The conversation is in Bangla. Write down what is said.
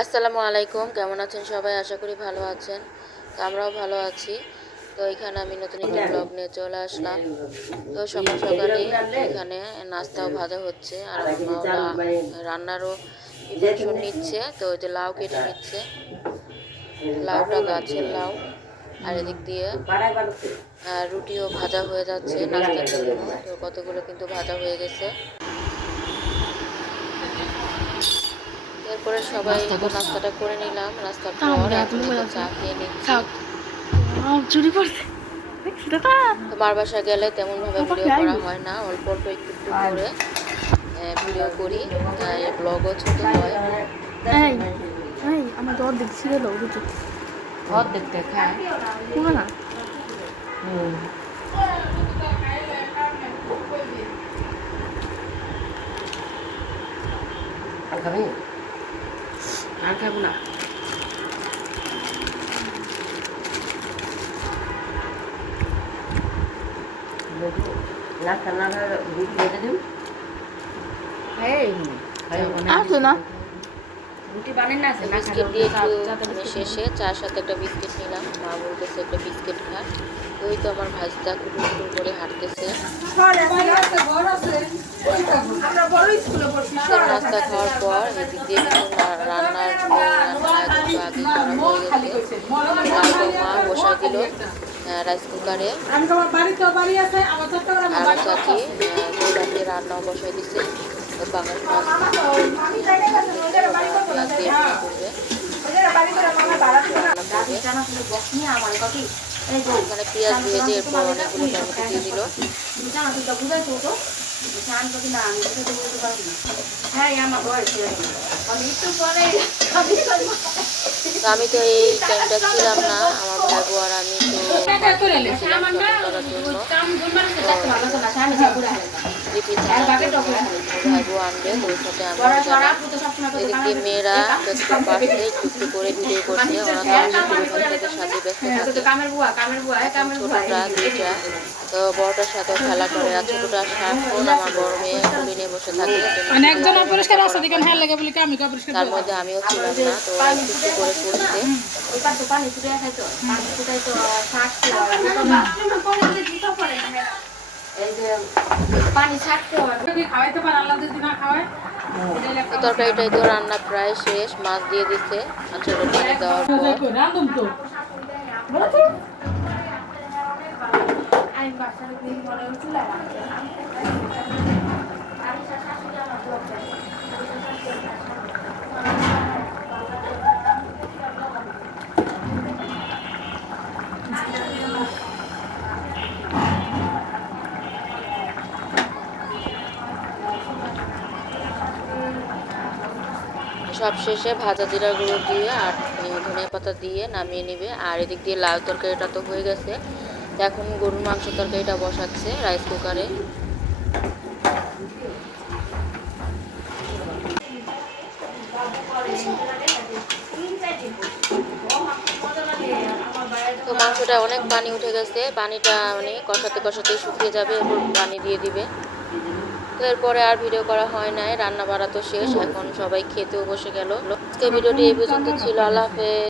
আসসালামু আলাইকুম, কেমন আছেন সবাই? আশা করি ভালো আছেন। তো আমরাও ভালো আছি। তো এখানে আমি নতুন একটি ব্লগ নিয়ে চলে আসলাম। তো সকাল সকালে এখানে নাস্তাও ভাজা হচ্ছে, আর রান্নারও প্রিপারেশন নিচ্ছে। তো ওই যে লাউ কেটে নিচ্ছে। লাউটা গাছের লাউ, আর এদিক দিয়ে রুটিও ভাজা হয়ে যাচ্ছে নাস্তার জন্য। তো কতগুলো কিন্তু ভাজা হয়ে গেছে। এরপরে সবাই তো নাস্তাটা করে নিলাম নাস্তার পর চা খেয়ে নিচ্ছি। চুরি করছে। দেখছি দাদা মার বাসা গেলে তেমন ভাবে ভিডিও করা হয় না অল্প অল্প একটু একটু করে ভিডিও করি। তাই ব্লগও ছোট হয়। আমার দর দেখছি রে লোক দুটো অর্ধেক দেখায় না? খাবি? আর খাব না। শেষে চার সাথে একটা বিস্কিট নিলাম। মা বলতেছে একটা বিস্কিট খা ওই তো আমার ভাজটা কুটুর কুটুর করে হাঁটতেছে। তো। নাস্তা খাওয়ার পর এদিক দিয়ে কিন্তু রান্না মা বসাই দিল রাইস কুকারে আর বাড়ি চাচি গোলাপি রান্নাও বসাই দিছে মাছ দিয়ে করবে। এখানে পেঁয়াজ ভেজে এরপর অনেকগুলো টমেটো দিয়ে দিল। হ্যাঁ আমি তো এই টাইমটা ছিলাম না আমার ভাগ আর আমি তো করার জন্য। দিদি ছাড়া ভাই আনবে ওর সাথে আমি যাব মেয়েরা একটু পাশে একটু একটু করে ভিডিও করছে ওরা তো সাথে ব্যস্ত থাকে। কামের বুয়া কামের বুয়া কামের বুয়া ছোটটা দুইটা। তো বড়টার সাথেও খেলা করে আর ছোটটা সারাক্ষণ আমার বড় মেয়ে নিয়ে বসে থাকে। মানে একজন অপরিষ্কার আছে দেখেন হ্যাঁ লাগে বলে কি অপরিষ্কার তার মধ্যে আমিও ছিলাম না তো একটু করে ওই পাশে পানি ফুটে খাইতো পানি ফুটাই তো শাক এই যে পানি ছাড়তে কি খাওয়াইতে পারে আল্লাহ যদি না খাওয়ায় তরকারিটাই তো রান্না প্রায় শেষ মাছ দিয়ে দিচ্ছে আচ্ছা পানি দেওয়ার পর সব শেষে ভাজা জিরা গুঁড়ো দিয়ে আর ধনিয়া পাতা দিয়ে নামিয়ে নেবে। আর এদিক দিয়ে লাউ তরকারিটা তো হয়ে গেছে। এখন গরুর মাংস তরকারিটা বসাচ্ছে রাইস কুকারে তো মাংসটা অনেক পানি উঠে গেছে। পানিটা মানে কষাতে কষাতে শুকিয়ে যাবে। এরপর পানি দিয়ে দিবে। তো এরপরে আর ভিডিও করা হয় নাই রান্না বাড়া তো শেষ এখন সবাই খেতেও বসে গেল। আজকে ভিডিওটি এই পর্যন্ত ছিল আল্লাহ হাফেজ।